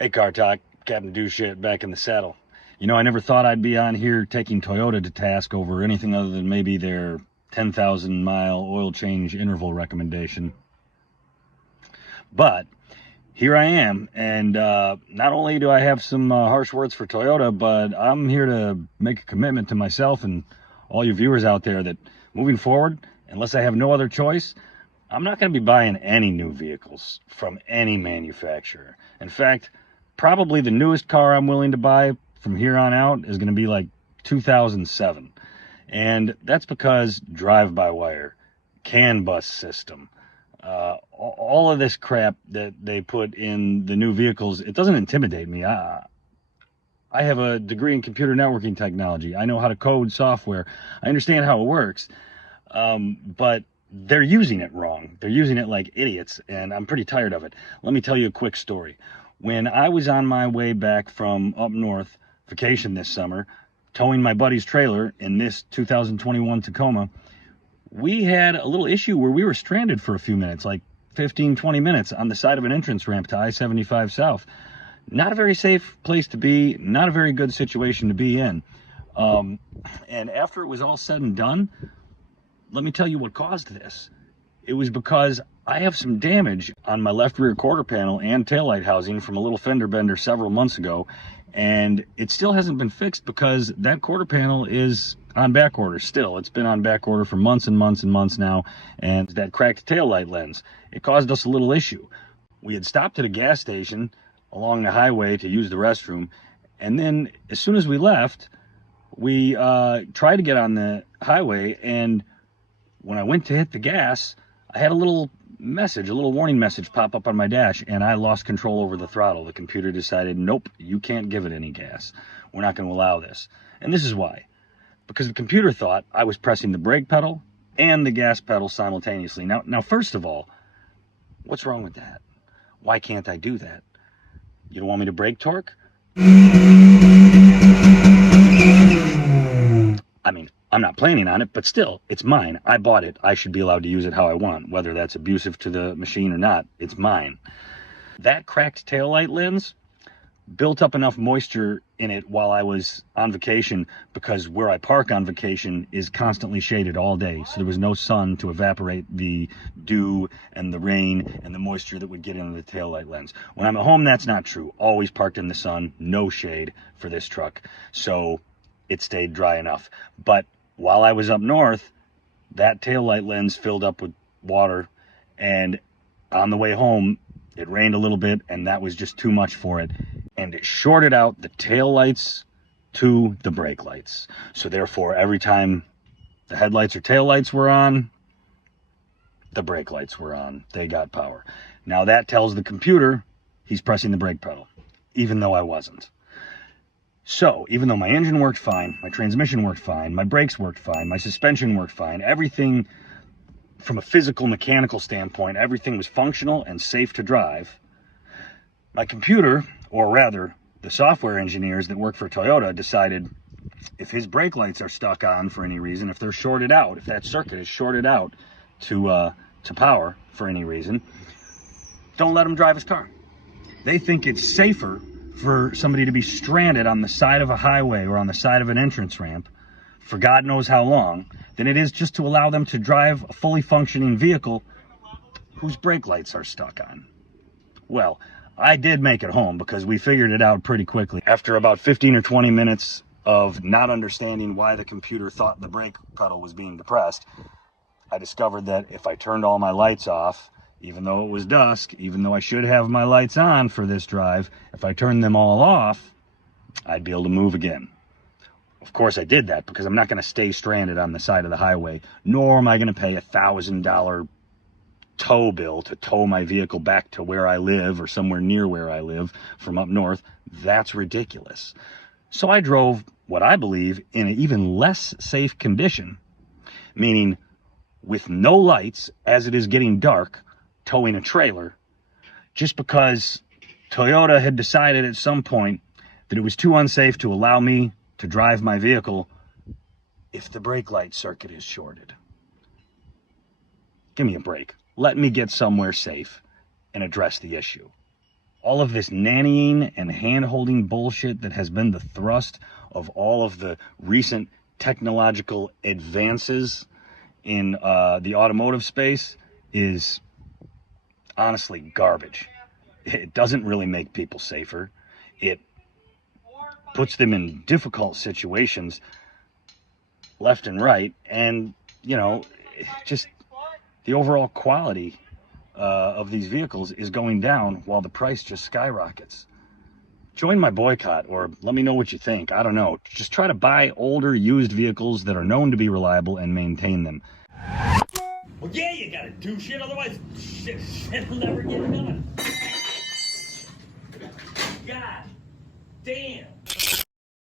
Hey, Car Talk, Captain Do Shit back in the saddle. You know, I never thought I'd be on here taking Toyota to task over anything other than maybe their 10,000 mile oil change interval recommendation. But here I am, and not only do I have some harsh words for Toyota, but I'm here to make a commitment to myself and all you viewers out there that moving forward, unless I have no other choice, I'm not going to be buying any new vehicles from any manufacturer. In fact, probably the newest car I'm willing to buy from here on out is going to be like 2007. And that's because drive-by-wire, CAN bus system, all of this crap that they put in the new vehicles, it doesn't intimidate me. I have a degree in computer networking technology. I know how to code software. I understand how it works. But they're using it wrong. They're using it like idiots, and I'm pretty tired of it. Let me tell you a quick story. When I was on my way back from up north vacation this summer, towing my buddy's trailer in this 2021 Tacoma, we had a little issue where we were stranded for a few minutes, like 15, 20 minutes on the side of an entrance ramp to I-75 South. Not a very safe place to be, not a very good situation to be in. And after it was all said and done, let me tell you what caused this. It was because I have some damage on my left rear quarter panel and taillight housing from a little fender bender several months ago, and it still hasn't been fixed because that quarter panel is on back order still. It's been on back order for months and months and months now, and that cracked taillight lens, it caused us a little issue. We had stopped at a gas station along the highway to use the restroom, and then as soon as we left, we tried to get on the highway, and when I went to hit the gas, I had a little message, a little warning message pop up on my dash, and I lost control over the throttle. The computer decided, nope, you can't give it any gas. We're not going to allow this. And this is why. Because the computer thought I was pressing the brake pedal and the gas pedal simultaneously. Now, first of all, what's wrong with that? Why can't I do that? You don't want me to brake torque? I mean, I'm not planning on it, but still, it's mine. I bought it. I should be allowed to use it how I want, whether that's abusive to the machine or not. It's mine. That cracked taillight lens built up enough moisture in it while I was on vacation, because where I park on vacation is constantly shaded all day. So there was no sun to evaporate the dew and the rain and the moisture that would get into the taillight lens. When I'm at home, that's not true. Always parked in the sun, no shade for this truck. So it stayed dry enough. But while I was up north, that taillight lens filled up with water, and on the way home, it rained a little bit, and that was just too much for it. And it shorted out the tail lights to the brake lights. So therefore, every time the headlights or tail lights were on, the brake lights were on. They got power. Now that tells the computer he's pressing the brake pedal, even though I wasn't. So, even though my engine worked fine, my transmission worked fine, my brakes worked fine, my suspension worked fine, everything from a physical, mechanical standpoint, everything was functional and safe to drive, my computer, or rather, the software engineers that work for Toyota, decided if his brake lights are stuck on for any reason, if they're shorted out, if that circuit is shorted out to power for any reason, don't let him drive his car. They think it's safer for somebody to be stranded on the side of a highway or on the side of an entrance ramp for God knows how long than it is just to allow them to drive a fully functioning vehicle whose brake lights are stuck on. Well, I did make it home because we figured it out pretty quickly. After about 15 or 20 minutes of not understanding why the computer thought the brake pedal was being depressed, I discovered that if I turned all my lights off, even though it was dusk, even though I should have my lights on for this drive, if I turned them all off, I'd be able to move again. Of course I did that because I'm not going to stay stranded on the side of the highway, nor am I going to pay $1,000 tow bill to tow my vehicle back to where I live or somewhere near where I live from up north. That's ridiculous. So I drove what I believe in an even less safe condition, meaning with no lights as it is getting dark, towing a trailer, just because Toyota had decided at some point that it was too unsafe to allow me to drive my vehicle if the brake light circuit is shorted. Give me a break. Let me get somewhere safe and address the issue. all of this nannying and hand-holding bullshit that has been the thrust of all of the recent technological advances in the automotive space is honestly garbage. It doesn't really make people safer. It puts them in difficult situations left and right, and just the overall quality of these vehicles is going down while the price just skyrockets. Join my boycott, or let me know what you think. I don't know. Just try to buy older used vehicles that are known to be reliable and maintain them. Well, yeah, you gotta do shit, otherwise shit will never get done. God damn.